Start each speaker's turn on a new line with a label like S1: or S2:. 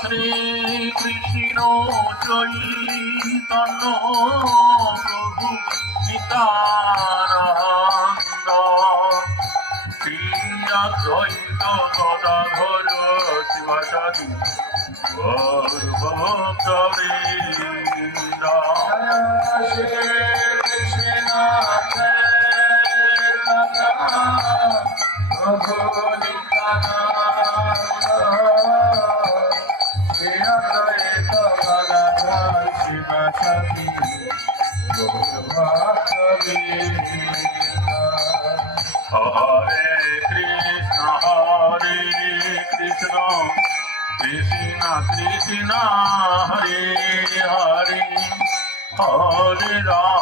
S1: শ্রী কৃষ্ণ চৈতন্য প্রভু সীতানন্দ শ্রীয়াদ্বৈত গদাধর শিবাসাদি ভক্তবৃন্দ
S2: शिव सती
S1: हरे कृष्ण हरे कृष्ण कृष्ण कृष्ण हरे हरे हरे राम